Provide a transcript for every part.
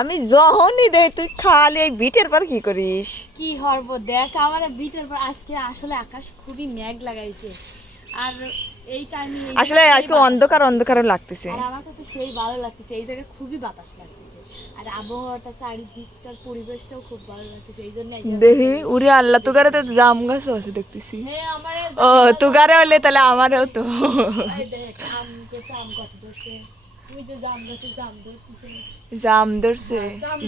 আমি যখনই দেখ তুই খালি এই বিটের পর কি করিস? কি হরব দেখ আমার বিটের পর আজকে আসলে আকাশ খুবই মেঘ লাগাইছে। আর এই টাইমে আসলে আজকে অন্ধকার অন্ধকার লাগতেছে। আর আমার কাছে সেই ভালো লাগতেছে এই জায়গায় খুবই বাতাস লাগতেছে। আর আবহাওয়াটা চারিদিকটার পরিবেশটাও খুব ভালো লাগতেছে এই জন্য দেখি উড়ে আল্লাহ তুগারে তো জাম গাছ আছে দেখতেছি। হ্যাঁ আমার ও তুগারে হলে তাহলে আমারও তো। দেখ আম গাছে আম কত জাম ধরছে।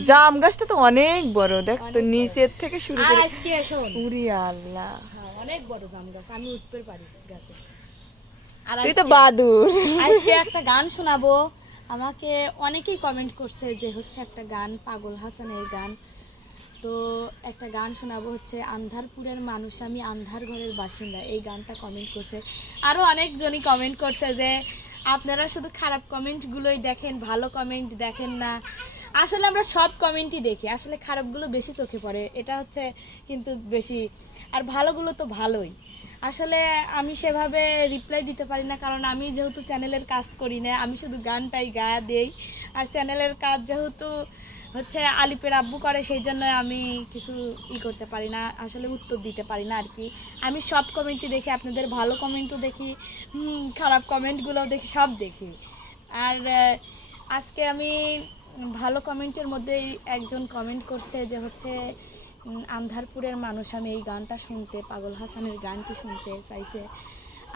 জাম গাছটা তো অনেক বড় দেখ তো নিচের থেকে শুরু করে আজকে শোন। উড়ি আল্লাহ। হ্যাঁ অনেক বড় জাম গাছ আমি উঠতে পারি গাছে। আর তুই তো বাদুর। আজকে একটা গান শোনাবো। আমাকে অনেকেই কমেন্ট করছে যে হচ্ছে একটা গান পাগল হাসানের গান। তো একটা গান শোনাবো হচ্ছে আন্ধারপুরের মানুষ আমি আন্ধার ঘরের বাসিন্দা। এই গানটা কমেন্ট করছে। আরও অনেকজনই কমেন্ট করছে যে আপনারা শুধু খারাপ কমেন্টগুলোই দেখেন, ভালো কমেন্ট দেখেন না। আসলে আমরা সব কমেন্টই দেখি, আসলে খারাপগুলো বেশি চোখে পড়ে, এটা হচ্ছে কিন্তু বেশি, আর ভালোগুলো তো ভালোই। আসলে আমি সেভাবে রিপ্লাই দিতে পারি না, কারণ আমি যেহেতু চ্যানেলের কাজ করি না, আমি শুধু গানটাই গা দেই, আর চ্যানেলের কাজ যেহেতু হচ্ছে আলিপের আব্বু করে, সেই জন্য আমি কিছু ই করতে পারি না, আসলে উত্তর দিতে পারি না আর কি। আমি সব কমেন্টই দেখি, আপনাদের ভালো কমেন্টও দেখি খারাপ কমেন্টগুলোও দেখি, সব দেখি। আর আজকে আমি ভালো কমেন্টের মধ্যেই একজন কমেন্ট করছে যে হচ্ছে আন্ধারপুরের মানুষ, আমি এই গানটা শুনতে, পাগল হাসানের গানটি শুনতে চাইছে,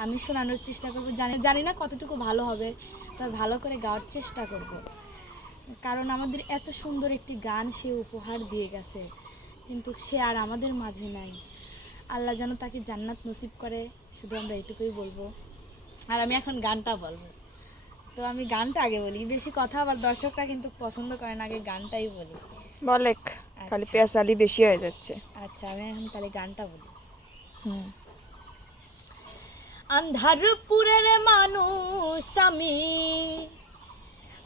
আমি শোনানোর চেষ্টা করব। জানি জানি না কতটুকু ভালো হবে, তবে ভালো করে গাওয়ার চেষ্টা করব। কারণ আমাদের এত সুন্দর একটি গান সে উপহার দিয়ে গেছে। কিন্তু সে আর আমাদের মাঝে নাই। আল্লাহ যেন তাকে জান্নাত নসিব করে শুধু আমরা এটুকুই বলব। আর আমি এখন গানটা বলব। তো আমি গানটা আগে বলি। বেশি কথা আবার দর্শকরা কিন্তু পছন্দ করে না আগে গানটাই বলি। বলেক খালি পেঁচালি বেশি হয়ে যাচ্ছে। আচ্ছা আমি এখন তাহলে গানটা বলি। হুম। আন্ধারপুরের মানুষ আমি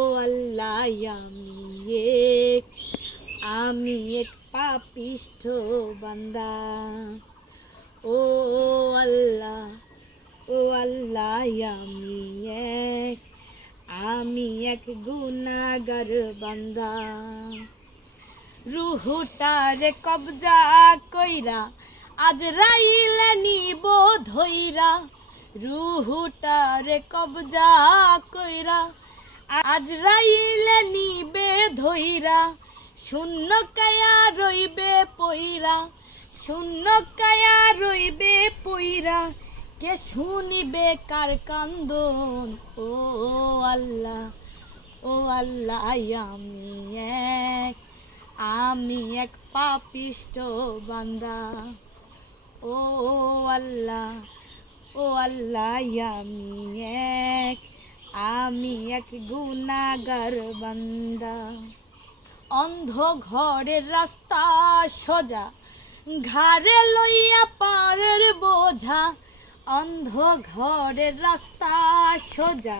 ও আল্লাহ, আমি এক আমি এক পাপিষ্ঠ বান্দা। ও আল্লাহ ও আল্লাহ, আমি এক আমি এক গুনাগার বান্দা। রুহুটারে কবজা কইরা, আজ রাইলে নিব ধইরা। রুহুটারে কবজা কইরা আজ রাইলে নিবে ধইরা, শূন্য কায়া রইবে পইরা, শূন্য কায়া রইবে পইরা, কে শুনিবে কার কান্দন? ও আল্লাহ ও আল্লাহ, আমি এক আমি এক পাপিষ্ট বান্দা। ও আল্লাহ ও আল্লাহ, আমি এক আমি এক গুনাগার বান্দা। অন্ধ ঘরের রাস্তা সোজা, ঘাড়ে লইয়া পারের বোঝা। অন্ধ ঘরের রাস্তা সোজা,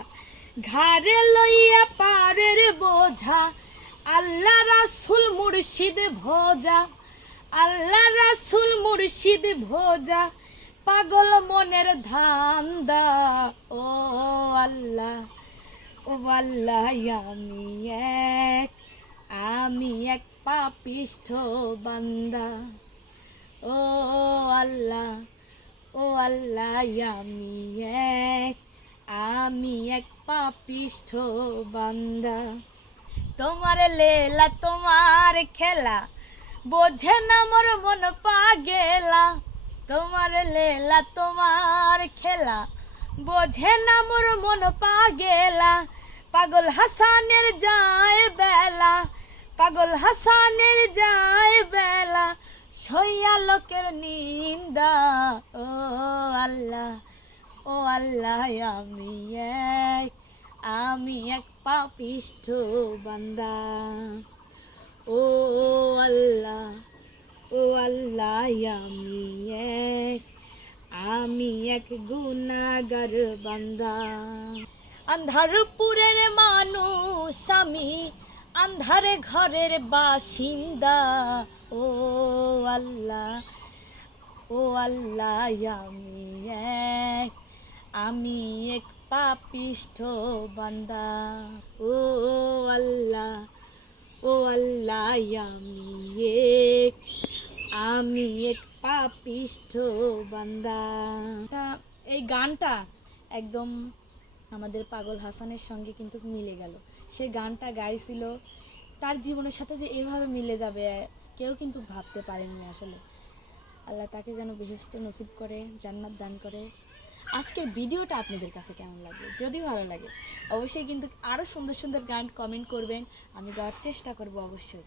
ঘাড়ে লইয়া পারের বোঝা। আল্লাহ রাসুল মুর্শিদ ভোজা, আল্লাহ রাসুল মুর্শিদ ভোজা। পাগল মনের ধান্দা। ও আল্লাহ ও আল্লাহ, আমি এক আমি এক পাপিষ্ঠ বান্দা। ও আল্লাহ ও আল্লাহ, আমি এক আমি এক পাপিষ্ঠ বান্দা। তোমার লেলা, তোমার খেলা, বোঝে না মোর মন পাগেলা তোমার লেলা তোমার খেলা। বোঝে না মোর মন পাগেলা। পাগল হাসানের যায় বেলা। পাগল হাসানের যায় বেলা। সইয়া লোকের নিন্দা। ও আল্লাহ ও আল্লাহ, আমি এক আমি এক পাপিষ্ঠ বান্দা। ও আল্লাহ ও আল্লাহ, আমি এক আমি এক গুনাগার বান্দা। আন্ধারপুরের মানুষ আমি, আন্ধারে ঘরের বাসিন্দা। ও আল্লাহ ও আল্লাহ, আমি এক আমি এক পাপিষ্ঠ বান্দা। ও আল্লাহ ও আল্লাহ, আমি এক আমি এক পাপিষ্ঠ বান্দা। এই গানটা একদম আমাদের পাগল হাসানের সঙ্গে কিন্তু মিলে গেল। সে গানটা গাইছিল, তার জীবনের সাথে যে এভাবে মিলে যাবে, কেউ কিন্তু ভাবতে পারেনি আসলে। আল্লাহ তাকে যেন বেহেস্ত নসিব করে, জান্নাত দান করে। আজকের ভিডিওটা আপনাদের কাছে কেমন লাগবে যদি ভালো লাগে, অবশ্যই কিন্তু আরও সুন্দর সুন্দর গান কমেন্ট করবেন। আমি গাওয়ার চেষ্টা করব অবশ্যই।